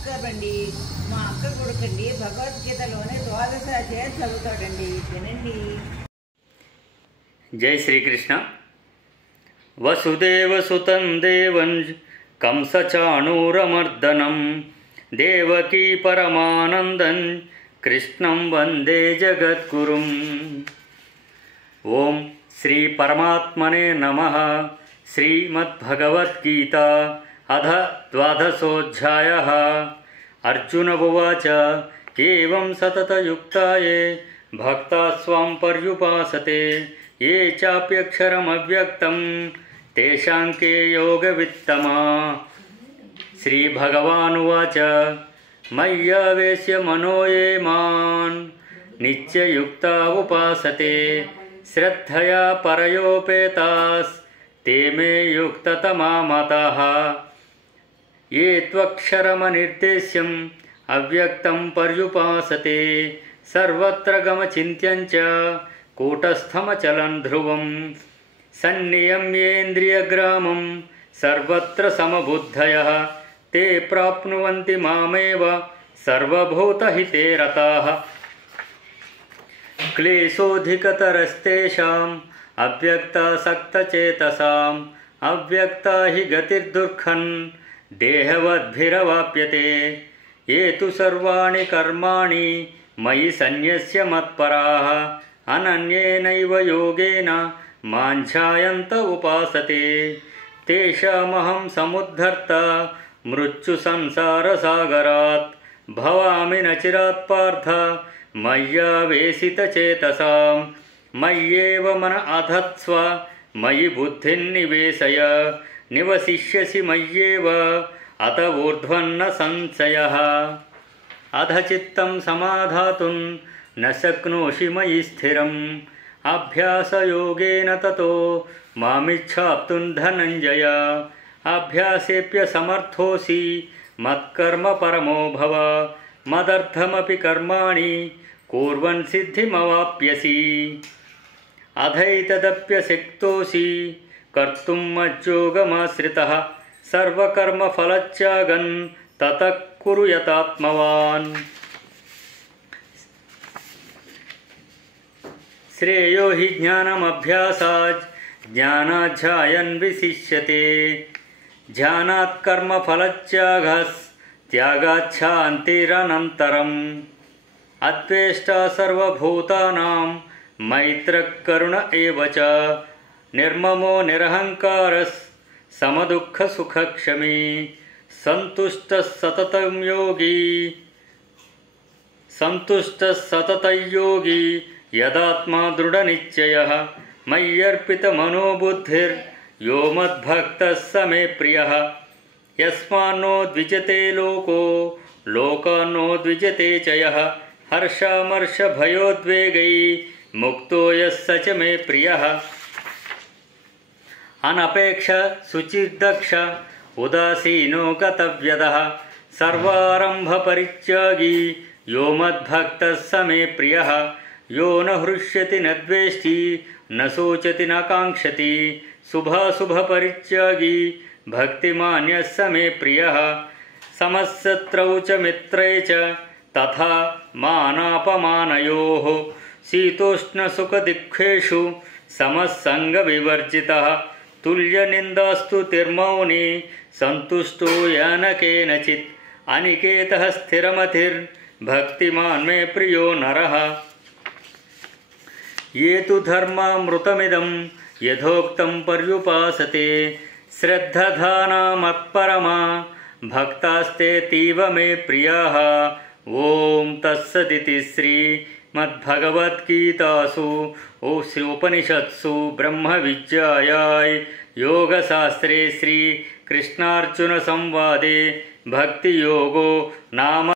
నమస్కారం మా అక్క కొడుకండి భగవద్గీతలోని ద్వాదశ అధ్యాయం చదువుతాడండి, వినండి. జై శ్రీకృష్ణ. వసుదేవసుతం దేవం కంసచాణూరమర్దనం దేవకీ పరమానందం కృష్ణం వందే జగద్గురుం. ఓం శ్రీ పరమాత్మనే నమః. శ్రీమద్భగవద్గీత అథ ద్వాదశోऽధ్యాయः. అర్జున ఉవాచ ఏవం సతతయుక్తాయే భక్తా స్వాం పర్యుపాసతే ఏ చాప్యక్షరమవ్యక్తం తేషాం కే యోగవిత్తమా. శ్రీభగవానువాచ మయ్యావేశ్య మనో యే మాం నిత్యయుక్తా ఉపాసతే శ్రద్ధయా పరయోపేతాస్ తే మే యుక్తతమా మతః. ఏ త్వక్షరమనిర్దేశ్యం అవ్యక్తం పర్యుపాసతే సర్వత్ర గమచింత్యం చ కూటస్థమచలం ధ్రువం సన్నియమ్యేంద్రియగ్రామం సర్వత్ర సమబుద్ధయః తే ప్రాప్నువంతి మామేవ సర్వభూతహితే రతాః. క్లేశోధికతరస్తేషాం అవ్యక్తాసక్తచేతసాం అవ్యక్తా హి గతిర్దుఃఖం దేహవద్భిరవాప్యతే. ఏ తు సర్వాణి కర్మాణి మయి సన్యస్య మత్పరాః అనన్యేనైవ యోగేన మాం ధ్యాయంత ఉపాసతే తేషామహం సముద్ధర్త మృత్యు సంసారసాగరాత్ భవామి నచిరాత్ పార్థ మయ్యావేశితచేతసాం. మయ్యేవ మన అధత్స్వ మయి బుద్ధిన్నివేశయ నివసిష్యసి మయ్యేవ అత ఊర్ధ్వన్న సంశయః. అధచిత్తం సమాధాతుం న శక్నోషి మయి స్థిరం అభ్యాసయోగేన తతో మామిచ్ఛాప్తుం ధనంజయ. అభ్యాసేప్య సమర్థోసి మత్కర్మ పరమో భవ మదర్థమపి కర్మాణి కుర్వన్ సిద్ధిమవాప్యసి. అధైతదప్యశక్తోసి కర్తుం మజ్జోగమాశ్రితః సర్వకర్మఫలత్యాగం తతః కురు యతాత్మవాన్. శ్రేయో హి జ్ఞానమభ్యాసాత్ జ్ఞానాధ్యాయన్ విశిష్యతే ధ్యానాత్ కర్మఫలత్యాగస్ త్యాగాచ్ఛాంతిరనంతరం. అద్వేష్టా సర్వభూతానాం మైత్రః కరుణ ఏవ చ నిర్మమో నిరహంకారస్ సమదుఃఖసుఖక్షమీ సంతుష్టః సతతం యోగి యదాత్మా దృఢనిశ్చయః మయ్యర్పితమనోబుద్ధిర్ యో మద్భక్తః స మే ప్రియః. యస్మాన్నో ద్విజతే లోకో లోకాన్నో ద్విజతే చ యః హర్షామర్షభయోద్వేగై ముక్తో యః స చ మే ప్రియః. అనపేక్ష శుచిర్దక్ష ఉదాసీనో గతవ్యదః సర్వారంభ పరిత్యాగీ యో మద్భక్తః స మే ప్రియః. యో న హృష్యతి న ద్వేష్టి న శోచతి న కాంక్షతి శుభాశుభ పరిత్యాగీ భక్తిమాన్యః స మే ప్రియః. సమశత్రౌ చ మిత్రే చ తథా మానాపమానయోః శీతోష్ణసుఖదుఃఖేషు సమస్సంగ వివర్జితః. తుల్యనిందాస్తు తిర్మౌని సంతుష్టో యాన కేనచిత్ అనికేతః స్థిరమతిర్భక్తిమాన్ మే ప్రియో నరః. ఏ తు ధర్మామృతమిదం యథోక్తం పర్యుపాసతే శ్రద్ధధానా మత్పరమా భక్తాస్తేతీవ మే ప్రియాః. ఓం తత్సదితి శ్రీమద్భగవద్గీతాసు ఉపనిషత్సు బ్రహ్మ విద్యాయాం యోగశాస్త్రే శ్రీకృష్ణార్జున సంవాదే భక్తియోగో నామ